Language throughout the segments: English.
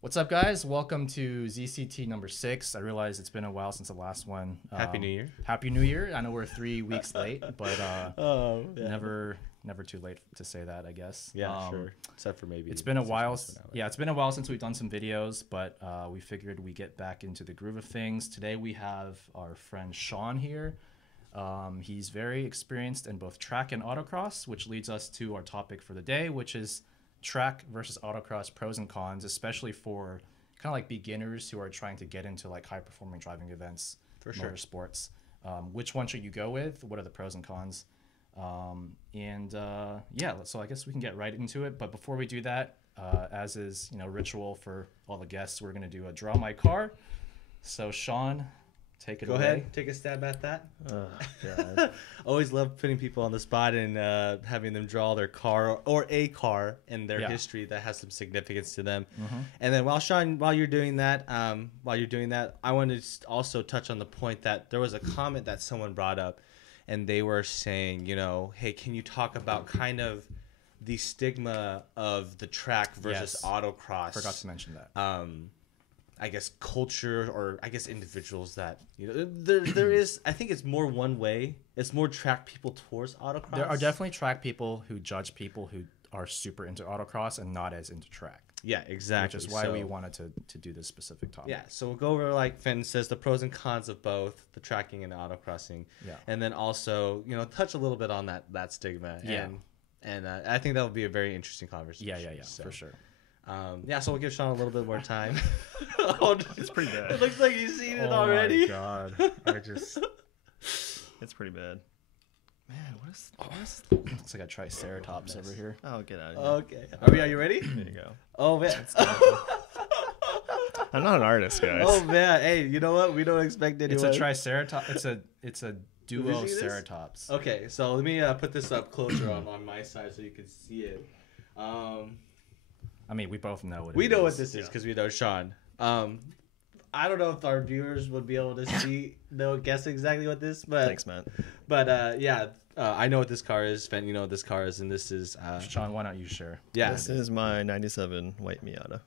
What's up, guys? Welcome to ZCT number 6. I realize it's been a while since the last one. Happy New Year. Happy New Year. I know we're 3 weeks late, but Oh, yeah. never too late to say that, I guess. Yeah, sure. Except for maybe It's been a while. 6 months from now, Yeah, it's been a while since we've done some videos, but we figured we get back into the groove of things. Today we have our friend Sean here. He's very experienced in both track and autocross, which leads us to our topic for the day, which is track versus autocross pros and cons, especially for kind of like beginners who are trying to get into like high performing driving events, For sure. motorsports. Which one should you go with? What are the pros and cons? Yeah, so I guess we can get right into it. But before we do that, as is ritual for all the guests, we're gonna do a draw my car. So Sean, take it Go away. ahead, take a stab at that. Oh, God. Always love putting people on the spot and having them draw their car or a car in their Yeah. history that has some significance to them. Mhm. And then while you're doing that, I wanted to also touch on the point that there was a comment that someone brought up, and they were saying, hey, can you talk about kind of the stigma of the track versus Yes. autocross? Forgot to mention that. I guess culture, or I guess individuals that there is. I think it's more one way. It's more track people towards autocross. There are definitely track people who judge people who are super into autocross and not as into track, yeah, exactly. which is why So, we wanted to do this specific topic. yeah. So we'll go over, like Finn says, the pros and cons of both the tracking and the autocrossing. Yeah. And then also touch a little bit on that stigma. Yeah. And I think that would be a very interesting conversation. Yeah, So, for sure. So we'll give Sean a little bit more time. It's pretty bad. It looks like you've seen it Oh already. my God. It's pretty bad. Man, what is It's like a triceratops over here. Oh, get out of here. Okay. Are you ready? There you go. Oh man. I'm not an artist, guys. Oh man. Hey, you know what? We don't expect anyone. It's a triceratops. It's a duo see this? ceratops. Okay, so let me put this up closer on my side so you can see it. I mean, we both know what it is. We know what this is Yeah. because we know Sean. I don't know if our viewers would be able to guess exactly what this, but Thanks, man. I know what this car is. Fenton, you know what this car is, and this is Sean, why don't you share? yeah, This is my 97 white Miata.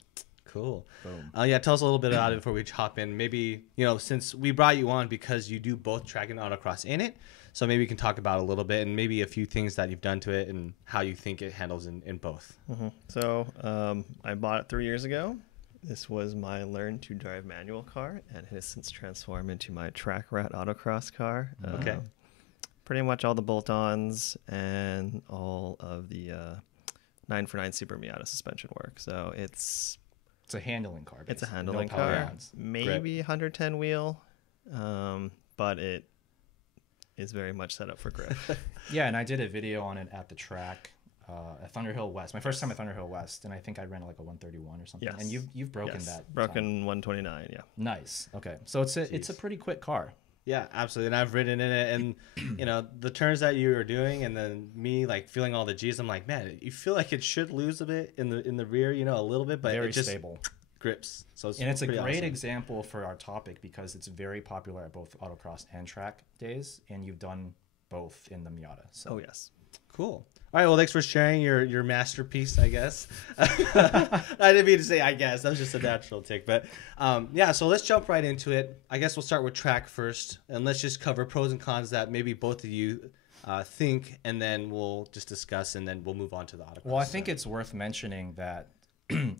cool. Boom. Tell us a little bit about it before we hop in. Maybe since we brought you on because you do both track and autocross in it, so maybe you can talk about it a little bit and maybe a few things that you've done to it and how you think it handles in both. So I bought it 3 years ago. This was my learn to drive manual car, and it has since transformed into my track rat autocross car. Okay. Pretty much all the bolt-ons and all of the 9x9 Super Miata suspension work. So it's It's a handling car. It's a basically. handling No power car, mods. maybe 110 wheel, but it is very much set up for grip. Yeah, and I did a video on it at the track at Thunder Hill West. My first time at Thunder Hill West, and I think I ran like a 131 or something. Yes. And you've broken Yes, that. broken time. 129. Yeah. Nice. Okay, so it's a pretty quick car. Yeah, absolutely. And I've ridden in it, and the turns that you were doing, and then me like feeling all the G's. I'm like, man, you feel like it should lose a bit in the rear, a little bit, but Very it just stable. grips. So And it's a pretty great awesome. example for our topic because it's very popular at both autocross and track days, and you've done both in the Miata. So Oh yes. Cool. All right. Well, thanks for sharing your masterpiece, I guess. I didn't mean to say I guess. That was just a natural take. But so let's jump right into it. I guess we'll start with track first. And let's just cover pros and cons that maybe both of you think. And then we'll just discuss, and then we'll move on to the autocross. Well, I think it's worth mentioning that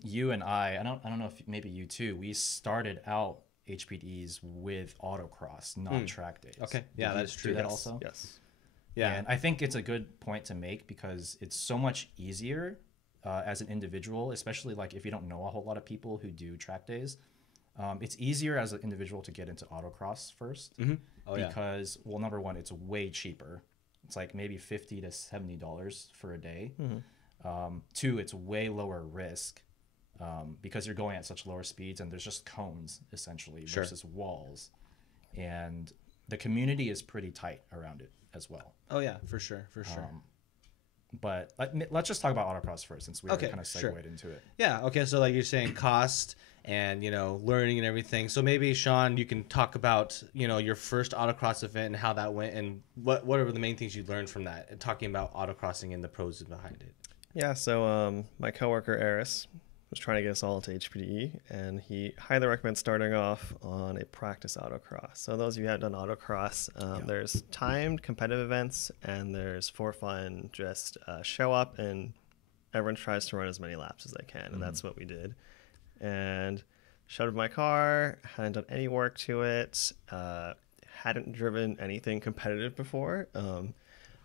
you and I don't know if maybe you too, we started out HPDs with autocross, not track days. Okay. Yeah, Did you that's true. do that Yes. also? Yes. Yeah. And I think it's a good point to make because it's so much easier as an individual, especially like if you don't know a whole lot of people who do track days. It's easier as an individual to get into autocross first Oh, yeah. because, well, number one, it's way cheaper. It's like maybe $50 to $70 for a day. Two, it's way lower risk because you're going at such lower speeds and there's just cones essentially Sure. versus walls. And the community is pretty tight around it as well. Oh, yeah, for sure. For sure. But let's just talk about autocross first since we Okay, kind of segued sure. into it. Yeah. Okay. So like you're saying, cost and learning and everything. So maybe Sean, you can talk about your first autocross event and how that went, and what are the main things you learned from that, and talking about autocrossing and the pros behind it. Yeah. So my coworker Eris, was trying to get us all to HPDE, and he highly recommends starting off on a practice autocross. So those of you who have done autocross, there's timed competitive events, and there's for fun, just show up, and everyone tries to run as many laps as they can, and that's what we did. And showed up my car, hadn't done any work to it, hadn't driven anything competitive before.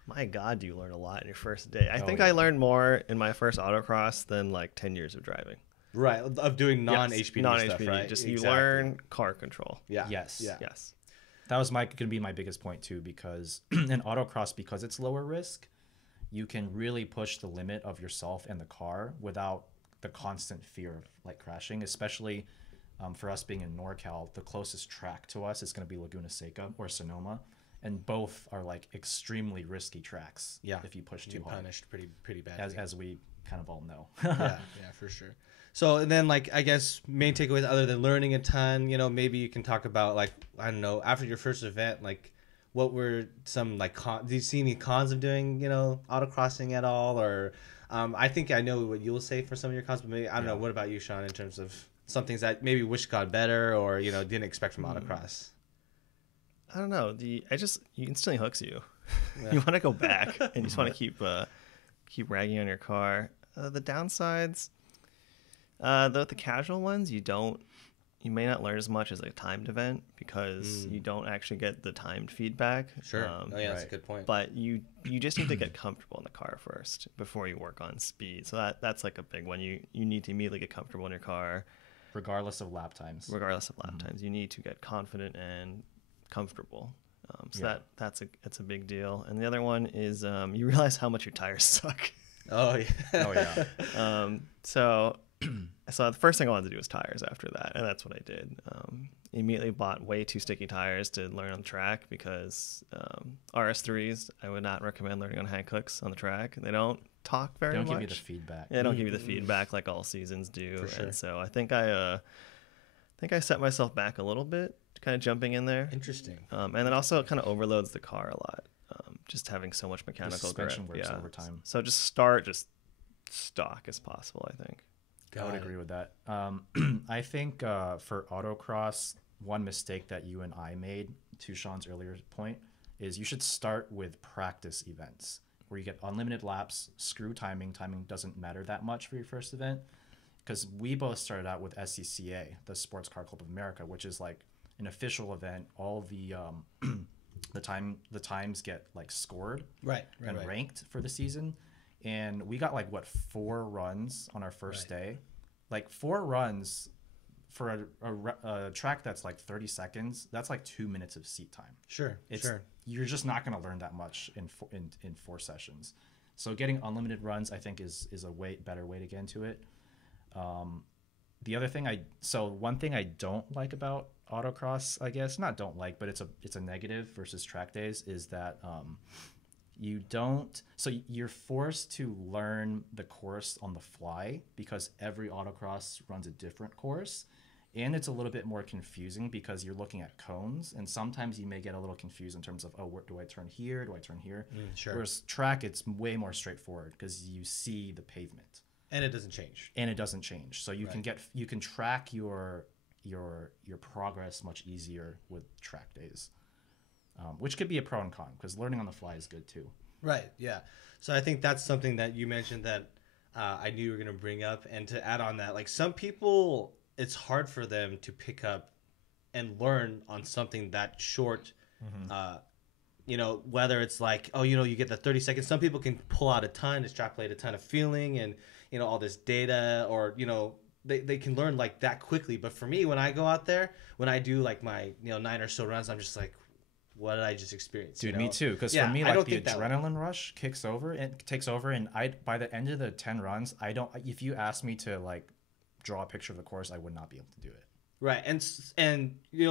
My God, do you learn a lot in your first day. I think I learned more in my first autocross than like 10 years of driving. Right, of doing non-HPD stuff, right? Just you learn car control. Yeah. Yes. Yeah. Yes. That was going to be my biggest point too, because in autocross, because it's lower risk, you can really push the limit of yourself and the car without the constant fear of like crashing, especially for us being in NorCal. The closest track to us is going to be Laguna Seca or Sonoma. And both are like extremely risky tracks. Yeah, if you push you too get hard, punished pretty badly, as we kind of all know. Yeah, for sure. So and then like I guess main takeaways other than learning a ton, maybe you can talk about like I don't know after your first event, like what were some like do you see any cons of doing autocrossing at all, or I think I know what you'll say for some of your cons, but maybe I don't know. What about you, Sean, in terms of some things that maybe wish got better or didn't expect from autocross? I don't know. You instantly hooks you. Yeah. You want to go back, and you just want to keep ragging on your car. The downsides, the casual ones, you may not learn as much as a timed event because you don't actually get the timed feedback. Sure. That's a good point. But you just need to get comfortable in the car first before you work on speed. So that's like a big one. You need to immediately get comfortable in your car, regardless of lap times. You need to get confident and comfortable. That's a big deal. And the other one is you realize how much your tires suck. Oh yeah. So the first thing I wanted to do was tires after that, and that's what I did. Immediately bought way too sticky tires to learn on the track because RS3s I would not recommend learning on Hankooks on the track. They don't talk very much. They don't give you the feedback. They don't give you the feedback like all seasons do. For sure. And so I think I set myself back a little bit, kind of jumping in there. Interesting. And then also it kind of overloads the car a lot, just having so much mechanical suspension grip. works over time. So just start stock as possible, I think. I would agree with that. I think for autocross, one mistake that you and I made, to Sean's earlier point, is you should start with practice events where you get unlimited laps, screw timing. Timing doesn't matter that much for your first event, because we both started out with SCCA, the Sports Car Club of America, which is like an official event. All the the times get like scored and ranked for the season. And we got like 4 runs on our first day. Like 4 runs for a track that's like 30 seconds. That's like 2 minutes of seat time. Sure. You're just not going to learn that much in 4 sessions. So getting unlimited runs, I think, is a way better way to get into it. The other thing one thing I don't like about autocross, I guess not don't like, but it's a negative versus track days, is that you're forced to learn the course on the fly because every autocross runs a different course, and it's a little bit more confusing because you're looking at cones, and sometimes you may get a little confused in terms of, where do I turn here? Do I turn here? Sure. Whereas track, it's way more straightforward because you see the pavement. And it doesn't change. So you can track your progress much easier with track days, which could be a pro and con because learning on the fly is good too. Right. Yeah. So I think that's something that you mentioned that I knew you were going to bring up, and to add on that, like some people, it's hard for them to pick up and learn on something that short. Whether it's like, you get the 30 seconds. Some people can pull out a ton, extrapolate a ton of feeling and, all this data, or, they can learn like that quickly. But for me, when I go out there, when I do like my, 9 or so runs, I'm just like, what did I just experience? Dude, me too. Because for me, like the adrenaline rush takes over, and by the end of the 10 runs, if you ask me to like draw a picture of the course, I would not be able to do it. Right. And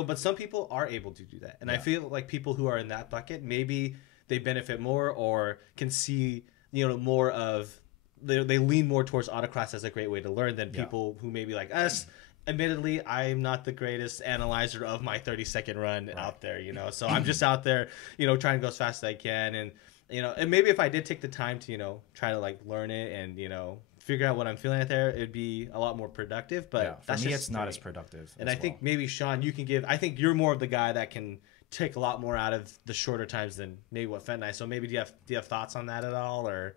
but some people are able to do that. And I feel like people who are in that bucket, maybe they benefit more or can see, more of, they lean more towards autocross as a great way to learn than people who maybe like us. Admittedly, I'm not the greatest analyzer of my 30-second run out there, so I'm just out there, trying to go as fast as I can. And, and maybe if I did take the time to, try to like learn it and, figure out what I'm feeling out there, it'd be a lot more productive. But Yeah, that's for me, just it's not me. as productive. And as I think well. maybe Sean, you can give. I think you're more of the guy that can take a lot more out of the shorter times than maybe what Fent and I. So maybe do you have thoughts on that at all, or?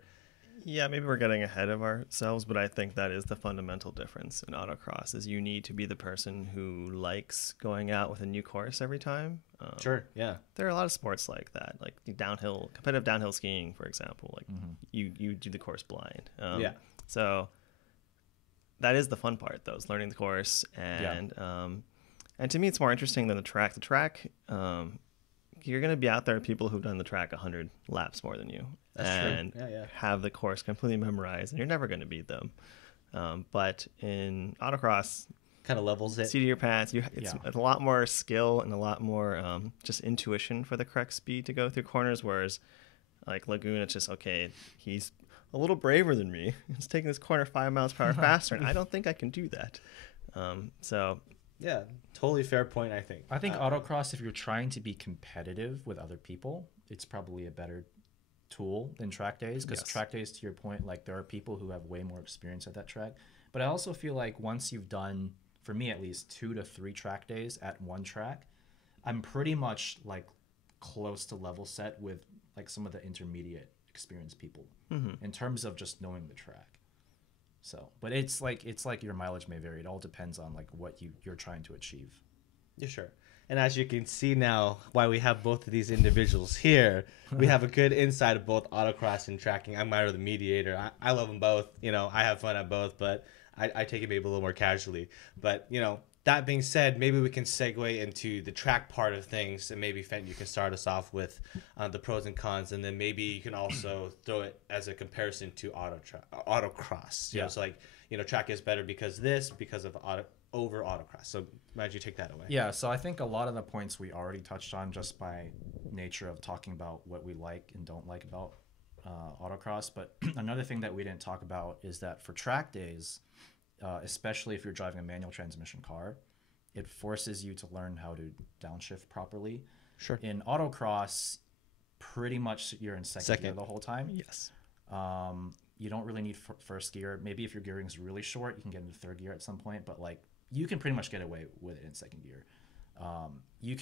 Yeah, maybe we're getting ahead of ourselves, but I think that is the fundamental difference in autocross is you need to be the person who likes going out with a new course every time. Sure. Yeah. There are a lot of sports like that, like the competitive downhill skiing, for example. Like you do the course blind. Yeah. So that is the fun part, though, is learning the course. And to me, it's more interesting than the track. The track, you're going to be out there with people who've done the track 100 laps more than you. That's and true. Yeah. have the course completely memorized, and you're never going to beat them. But in autocross, Kind of levels it. seat of your pants, it's a lot more skill and a lot more just intuition for the correct speed to go through corners, whereas like Lagoon, it's just, okay, he's a little braver than me. He's taking this corner 5 miles per hour faster, and I don't think I can do that. So Yeah, totally fair point, I think. I think autocross, if you're trying to be competitive with other people, it's probably a better tool than track days, because track days, to your point, like there are people who have way more experience at that track. But I also feel like once you've done, for me at least, 2 to 3 track days at one track, I'm pretty much like close to level set with like some of the intermediate experienced people in terms of just knowing the track. So, but it's like your mileage may vary. It all depends on like what you're trying to achieve. Yeah, sure. And as you can see now, why we have both of these individuals here, we have a good insight of both autocross and tracking. I'm either the mediator. I love them both. You know, I have fun at both, but I take it maybe a little more casually. But, you know, that being said, maybe we can segue into the track part of things, and maybe Fenton, you can start us off with the pros and cons, and then maybe you can also throw it as a comparison to autocross. You know, so like, you know, track is better because of over autocross. So why don't you take that away? Yeah, so I think a lot of the points we already touched on just by nature of talking about what we like and don't like about autocross. But another thing that we didn't talk about is that for track days, especially if you're driving a manual transmission car, it forces you to learn how to downshift properly. Sure. In autocross, pretty much you're in second gear the whole time. yes. You don't really need first gear. Maybe if your gearing is really short, you can get into third gear at some point, but like you can pretty much get away with it in second gear. You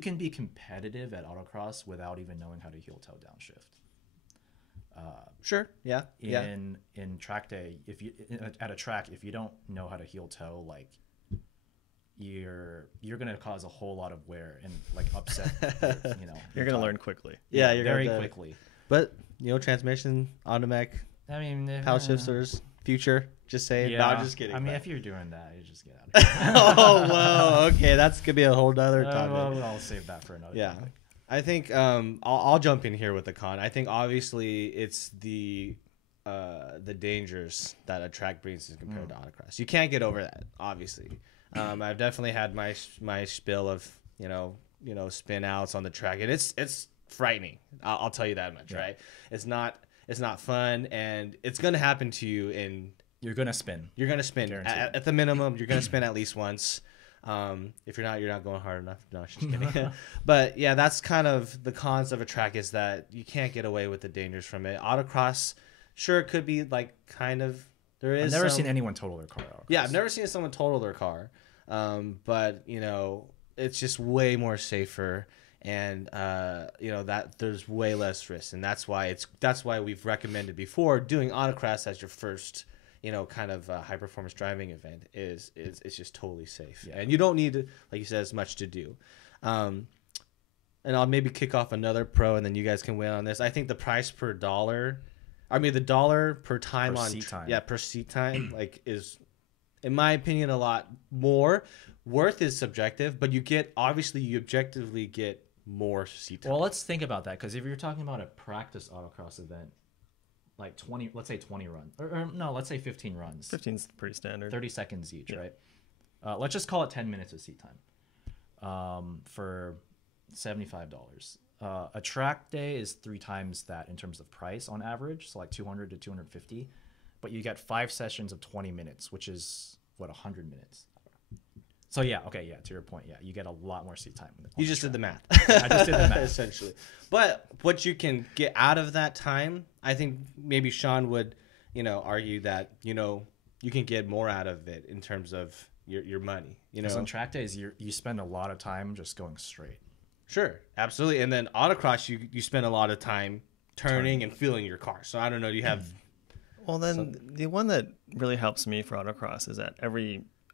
can be competitive at autocross without even knowing how to heel toe downshift. Sure. Yeah. In track day, at a track, if you don't know how to heel toe, like you're gonna cause a whole lot of wear and like upset. You know, You're going to learn quickly. Yeah, you're very gonna, quickly. But, you know, transmission, automatic, I mean, power shifters, future, just saying. yeah. No, I'm just kidding. I mean, but- if you're doing that, you just get out of here. Oh, whoa. Okay, that's going to be a whole other topic. Well, I'll save that for another topic. I think I'll jump in here with the con. I think obviously it's the dangers that a track brings as compared to autocross. You can't get over that, obviously. I've definitely had my spill of spin outs on the track, and it's frightening. I'll tell you that much, right? It's not fun, and it's gonna happen to you. And You're gonna spin. you're gonna spin at the minimum. You're gonna spin at least once. If you're not going hard enough. No, just kidding. But yeah, that's kind of the cons of a track, is that you can't get away with the dangers from it. Autocross, sure, it could be like kind of. There is. I've never seen anyone total their car out. Yeah, I've never seen someone total their car. But you know, it's just way more safer, and that there's way less risk, and that's why we've recommended before doing autocross as your first kind of high performance driving event is just totally safe, and you don't need to, like you said, as much to do. And I'll maybe kick off another pro, and then you guys can weigh in on this. I think the price per dollar, the dollar per time Per seat time. per seat time, like is, in my opinion, a lot more. Worth is subjective, but you objectively get more seat time. Well, let's think about that, because if you're talking about a practice autocross event, like 20, let's say 20 runs, or no, let's say 15 runs. 15's pretty standard. 30 seconds each, right? Let's just call it 10 minutes of seat time for $75. A track day is 3 times that in terms of price on average, so like 200 to 250. But you get 5 sessions of 20 minutes, which is, 100 minutes. So to your point, you get a lot more seat time. You just did the math. I just did the math. Essentially. But what you can get out of that time, I think maybe Sean would, argue that you can get more out of it in terms of your money. Because on track days, you spend a lot of time just going straight. Sure, absolutely. And then autocross, you spend a lot of time turning and feeling your car. So I don't know. Do you have? Well, then the one that really helps me for autocross is that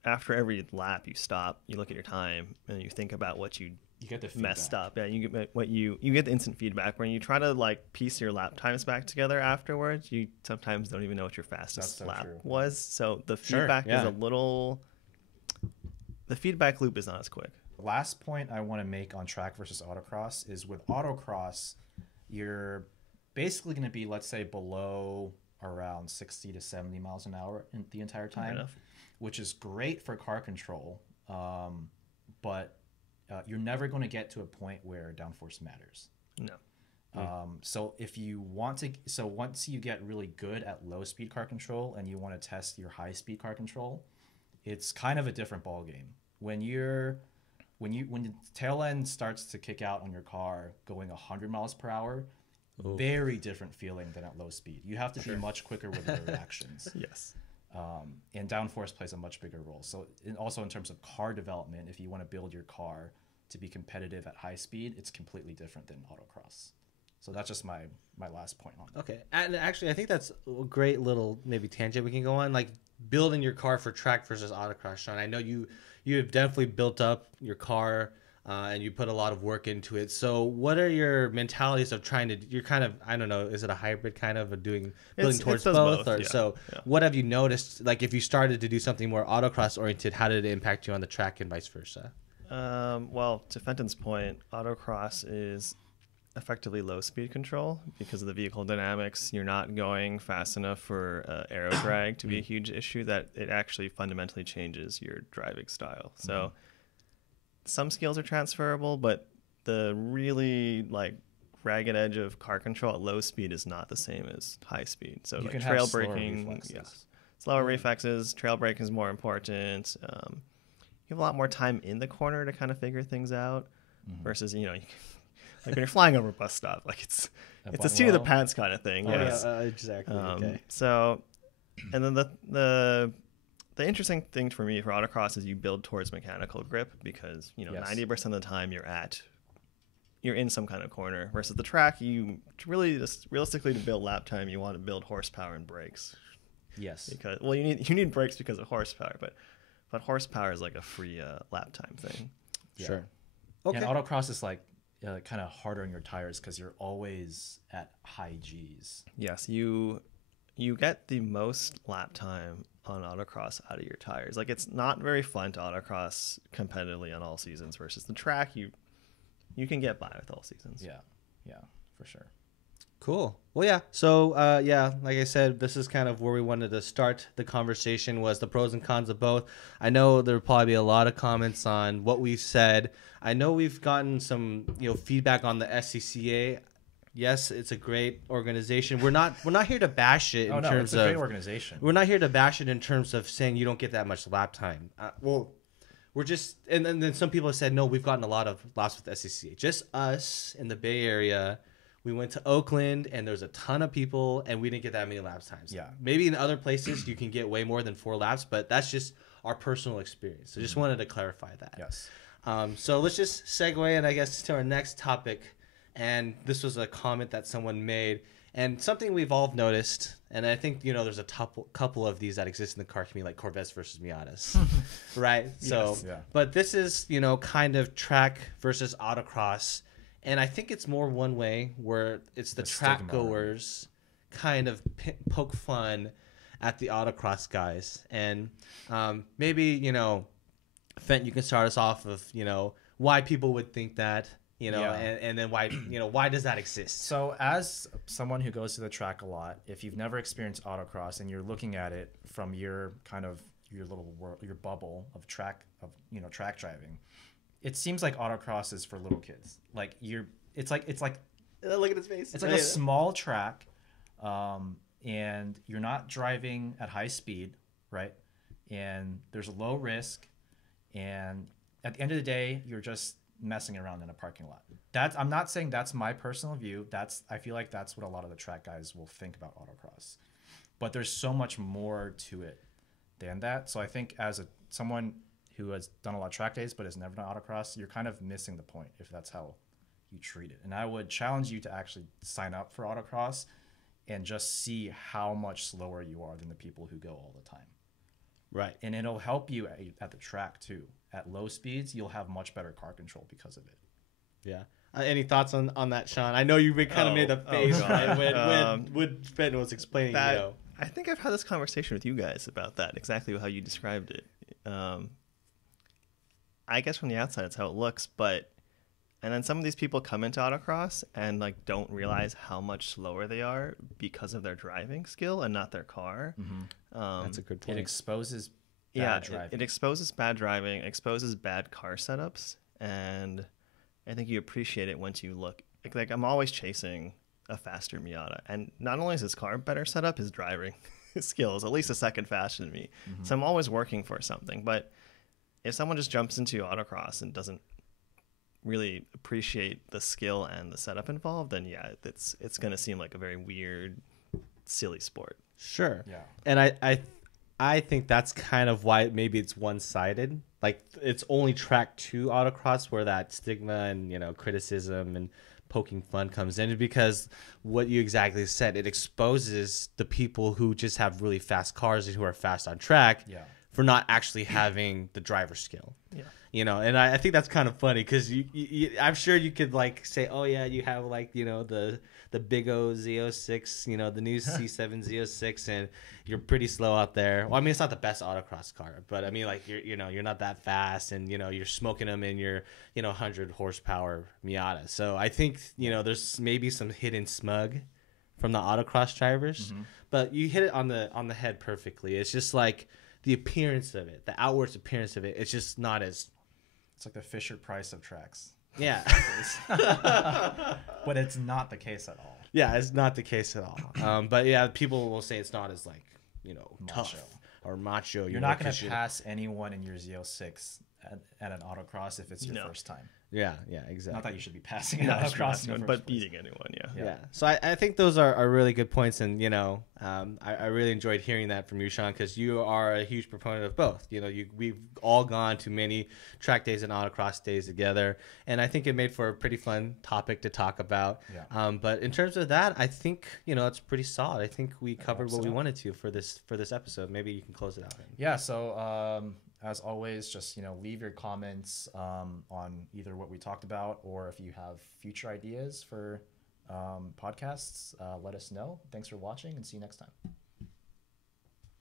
after every lap you stop, you look at your time and you think about what you get the messed up. Yeah, you get you get the instant feedback. When you try to like piece your lap times back together afterwards, you sometimes don't even know what your fastest lap was. So the feedback is a little. The feedback loop is not as quick. The last point I want to make on track versus autocross is with autocross, you're basically going to be, let's say, below around 60 to 70 miles an hour in the entire time, which is great for car control. But you're never going to get to a point where downforce matters. No. So if you want to, once you get really good at low speed car control and you want to test your high speed car control, it's kind of a different ball game. When the tail end starts to kick out on your car going 100 miles per hour, very different feeling than at low speed. You have to be much quicker with your reactions. Yes. And downforce plays a much bigger role. So also in terms of car development, if you want to build your car to be competitive at high speed, it's completely different than autocross. So that's just my last point on that. Okay. And actually, I think that's a great little maybe tangent we can go on, like building your car for track versus autocross. Sean, I know you have definitely built up your car and you put a lot of work into it. So what are your mentalities of you're kind of, I don't know, is it a hybrid kind of building towards both? Or what have you noticed? Like if you started to do something more autocross oriented, how did it impact you on the track and vice versa? Well, to Fenton's point, autocross is effectively low speed control because of the vehicle dynamics. You're not going fast enough for aero drag to be a huge issue, that it actually fundamentally changes your driving style. So some skills are transferable, but the really like ragged edge of car control at low speed is not the same as high speed. So you like can trail have slower braking, reflexes. slower reflexes, trail braking is more important. You have a lot more time in the corner to kind of figure things out versus, like when you're flying over a bus stop, like it's a seat of the pants kind of thing. Exactly. Okay. So, and then the interesting thing for me for autocross is you build towards mechanical grip because 90% of the time you're in some kind of corner versus the track. You really just realistically to build lap time, you want to build horsepower and brakes. Yes. Because you need brakes because of horsepower, but horsepower is like a free lap time thing. Yeah. Sure. Okay. And autocross is like kind of harder on your tires because you're always at high Gs. Yes, you get the most lap time on autocross out of your tires. Like it's not very fun to autocross competitively on all seasons versus the track. You can get by with all seasons. Yeah, for sure. Cool. Well, yeah. So, like I said, this is kind of where we wanted to start the conversation, was the pros and cons of both. I know there'll probably be a lot of comments on what we've said. I know we've gotten some, feedback on the SCCA. Yes, it's a great organization. We're not here to bash it in terms it's a great organization. We're not here to bash it in terms of saying you don't get that much lap time. We're just, and then some people have said, no, we've gotten a lot of laps with SCCA. Just us in the Bay Area. We went to Oakland, and there's a ton of people, and we didn't get that many lap times. Yeah. Maybe in other places you can get way more than 4 laps, but that's just our personal experience. So just wanted to clarify that. Yes. So let's just segue, and I guess to our next topic. And this was a comment that someone made, and something we've all noticed. And I think there's a couple of these that exist in the car community, like Corvettes versus Miatas, right? So, but this is kind of track versus autocross. And I think it's more one way, where it's the track goers kind of poke fun at the autocross guys. And maybe, Fent, you can start us off of, why people would think that, and then why does that exist? So as someone who goes to the track a lot, if you've never experienced autocross and you're looking at it from your little world, your bubble of track driving, it seems like autocross is for little kids. Like it's like look at his face. It's like a small track, and you're not driving at high speed, right? And there's a low risk, and at the end of the day, you're just messing around in a parking lot. I'm not saying that's my personal view. I feel like that's what a lot of the track guys will think about autocross. but there's so much more to it than that. So I think as someone who has done a lot of track days but has never done autocross, you're kind of missing the point if that's how you treat it. And I would challenge you to actually sign up for autocross and just see how much slower you are than the people who go all the time. Right. And it'll help you at the track too. At low speeds, you'll have much better car control because of it. Yeah. Any thoughts on that, Sean? I know you kind of made a face right, when Ben was explaining. That, I think I've had this conversation with you guys about that, exactly how you described it. I guess from the outside, it's how it looks, and then some of these people come into autocross and like don't realize how much slower they are because of their driving skill and not their car. That's a good point. It exposes bad driving. It exposes bad driving, exposes bad car setups, and I think you appreciate it once you look. Like I'm always chasing a faster Miata, and not only is his car better set up, his driving skills at least a second faster than me. So I'm always working for something. But if someone just jumps into autocross and doesn't really appreciate the skill and the setup involved, then yeah, it's going to seem like a very weird, silly sport. Sure. Yeah. And I think that's kind of why maybe it's one-sided. Like it's only track 2 autocross where that stigma and criticism and poking fun comes in, because what you exactly said, it exposes the people who just have really fast cars and who are fast on track for not actually having the driver skill. Yeah. And I think that's kind of funny because I'm sure you could like say, oh yeah, you have like the big O Z06, the new C7 Z06, and you're pretty slow out there. Well, I mean, it's not the best autocross car, but I mean, like you're not that fast, and you're smoking them in your 100 horsepower Miata. So I think there's maybe some hidden smug from the autocross drivers, but you hit it on the head perfectly. It's just like the appearance of it, the outwards appearance of it. It's just not as. It's like the Fisher Price of tracks. Yeah. But it's not the case at all. Yeah, it's not the case at all. But yeah, people will say it's not as like, tough or macho. You're not going to pass anyone in your Z06 at an autocross if it's your first time. Yeah, exactly. Not that you should be passing out across, but beating anyone, yeah. So I think those are really good points, and I really enjoyed hearing that from you, Sean, because you are a huge proponent of both. We've all gone to many track days and autocross days together, and I think it made for a pretty fun topic to talk about. Yeah. But in terms of that, I think it's pretty solid. I think we covered what we wanted to for this episode. Maybe you can close it out. Yeah. So. As always, just leave your comments on either what we talked about, or if you have future ideas for podcasts, let us know. Thanks for watching, and see you next time.